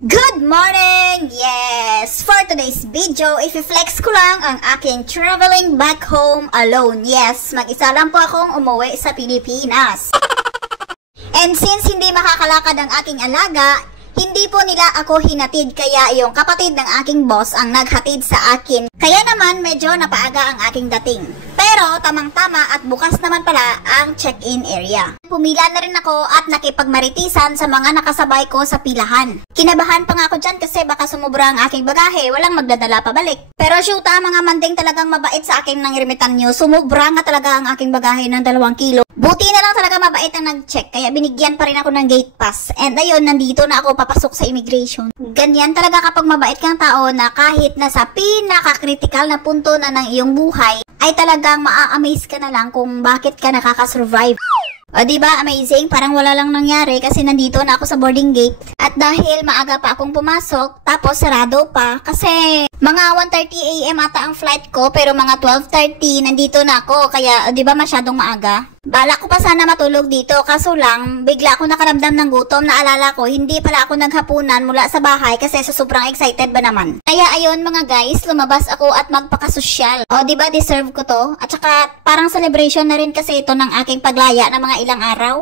Good morning! Yes! For today's video, i-flex ko lang ang aking traveling back home alone. Yes, mag-isa lang po akong umuwi sa Pilipinas. And since hindi makakalakad ang aking alaga, hindi po nila ako hinatid, kaya yung kapatid ng aking boss ang naghatid sa akin. Kaya naman medyo napaaga ang aking dating. Pero tamang-tama at bukas naman pala ang check-in area. Pumila na rin ako at nakipagmaritisan sa mga nakasabay ko sa pilahan. Kinabahan pa nga ako dyan kasi baka sumubra ang aking bagahe, walang magdadala pabalik. Pero shoota, mga manding talagang mabait sa akin ng remitan nyo. Sumubra nga talaga ang aking bagahe ng 2 kilo. Buti na lang talaga mabait ang nag-check, kaya binigyan pa rin ako ng gate pass. And ayun, nandito na ako papasok sa immigration. Ganyan talaga kapag mabait kang tao na kahit nasa pinaka-critical na punto na ng iyong buhay, ay talagang maa-amaze ka na lang kung bakit ka nakaka-survive. O diba, amazing? Parang wala lang nangyari kasi nandito na ako sa boarding gate. At dahil maaga pa akong pumasok, tapos sarado pa kasi mga 1:30 AM ata ang flight ko, pero mga 12:30 nandito na ako, kaya diba masyadong maaga? Balak ko pa sana matulog dito, kaso lang bigla ako nakaramdam ng gutom. Naalala ko, hindi pala ako naghapunan mula sa bahay kasi sa sobrang excited ba naman. Kaya ayun mga guys, lumabas ako at magpakasosyal. O diba, deserve ko to? At saka parang celebration na rin kasi ito ng aking paglaya ng mga ilang araw.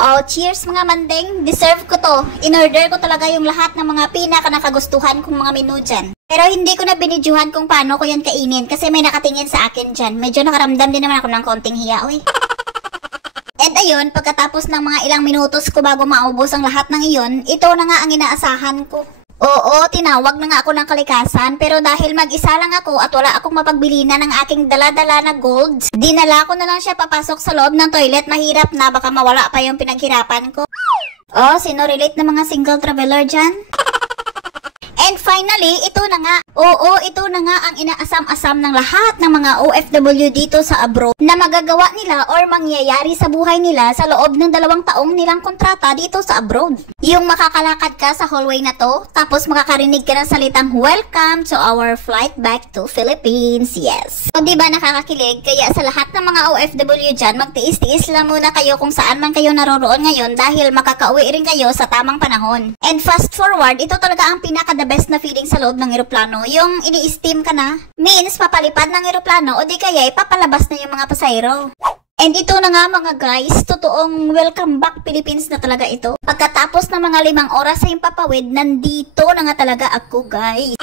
Oh, cheers mga mandeng. Deserve ko to. In-order ko talaga yung lahat ng mga pinaka-nakagustuhan kong mga menu dyan. Pero hindi ko na binidyuhan kung paano ko yan kainin kasi may nakatingin sa akin dyan. Medyo nakaramdam din naman ako ng konting hiya, oy. And ayun, pagkatapos ng mga ilang minutos ko bago maubos ang lahat ng iyon, ito na nga ang inaasahan ko. Oo, tinawag na nga ako ng kalikasan, pero dahil mag-isa lang ako at wala akong mapagbilinan ng aking dala-dala na golds, dinala ko na lang siya papasok sa loob ng toilet. Mahirap na, baka mawala pa yung pinaghirapan ko. Oh, sino relate na mga single traveler dyan? And finally, ito na nga. Oo, ito na nga ang inaasam-asam ng lahat ng mga OFW dito sa abroad na magagawa nila or mangyayari sa buhay nila sa loob ng 2 taong nilang kontrata dito sa abroad. Yung makakalakad ka sa hallway na to, tapos makakarinig ka ng salitang welcome to our flight back to Philippines. Yes. O diba nakakakilig? Kaya sa lahat ng mga OFW dyan, magtiis-tiis lang muna kayo kung saan man kayo naroroon ngayon dahil makakauwi rin kayo sa tamang panahon. And fast forward, ito talaga ang pinaka-the best na feeling sa loob ng eroplano. Yung ini-steam ka na, means papalipad ng eroplano o di kaya ipapalabas na yung mga pasahero. And ito na nga mga guys, totoong welcome back Philippines na talaga ito. Pagkatapos ng mga 5 oras sa impapawid, nandito na nga talaga ako guys.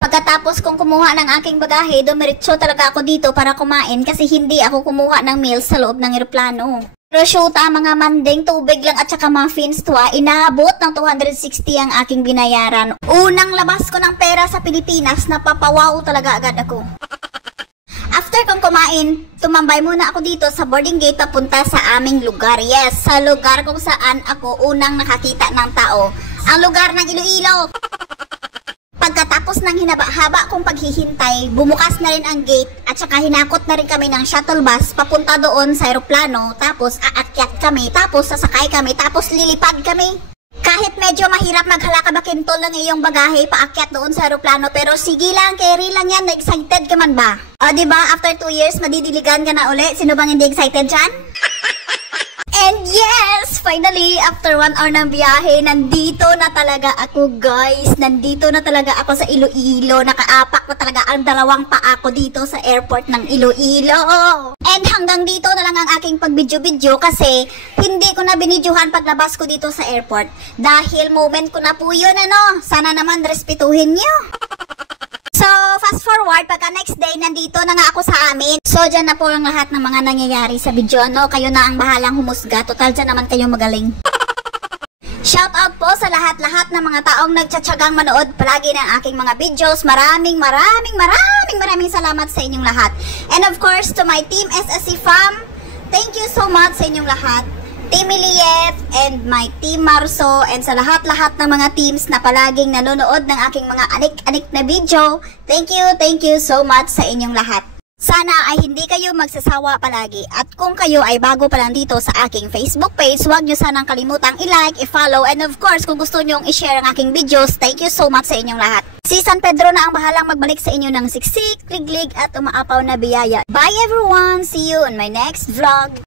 Pagkatapos kong kumuha ng aking bagahe, dumiretso talaga ako dito para kumain kasi hindi ako kumuha ng meals sa loob ng eroplano. Pero shoota mga manding, tubig lang at saka muffins to inaabot ng 260 ang aking binayaran. Unang labas ko ng pera sa Pilipinas, napapawaw talaga agad ako. After kong kumain, tumambay muna ako dito sa boarding gate papunta sa aming lugar. Yes, sa lugar kung saan ako unang nakakita ng tao. Ang lugar ng Iloilo. Pagkatapos ng hinaba-haba kong paghihintay, bumukas na rin ang gate at saka hinakot na rin kami ng shuttle bus papunta doon sa aeroplano, tapos aakyat kami, tapos sasakay kami, tapos lilipad kami. Kahit medyo mahirap maghalakabakintol ng iyong bagahe paakyat doon sa aeroplano, pero sige lang, carry lang yan, excited ka man ba? O diba, after 2 years, madidiligan ka na uli, sino bang hindi excited dyan? And yes, finally, after 1 hour ng biyahe, nandito na talaga ako guys. Nandito na talaga ako sa Iloilo. Nakaapak na talaga ang 2 paa ko dito sa airport ng Iloilo. And hanggang dito na lang ang aking pagbidyo-bidyo kasi hindi ko na binidyohan paglabas ko dito sa airport. Dahil moment ko na po yun, ano. Sana naman respetuhin nyo. So, fast forward, pagka next day, nandito na nga ako sa amin. So, dyan na po ang lahat ng mga nangyayari sa video, no? Kayo na ang bahalang humusga. Total, dyan naman kayo magaling. Shout out po sa lahat-lahat ng mga taong nagtsatsagang manood palagi ng aking mga videos. Maraming salamat sa inyong lahat. And of course, to my team SSC Fam, thank you so much sa inyong lahat. Team Eliet and my Team Marso and sa lahat-lahat ng mga teams na palaging nanonood ng aking mga anik-anik na video. Thank you so much sa inyong lahat. Sana ay hindi kayo magsasawa palagi at kung kayo ay bago pa lang dito sa aking Facebook page, huwag nyo sanang kalimutang i-like, i-follow, and of course kung gusto nyo i-share ang aking videos, thank you so much sa inyong lahat. Si San Pedro na ang bahalang magbalik sa inyo ng siksik, liglig at umaapaw na biyaya. Bye everyone! See you on my next vlog!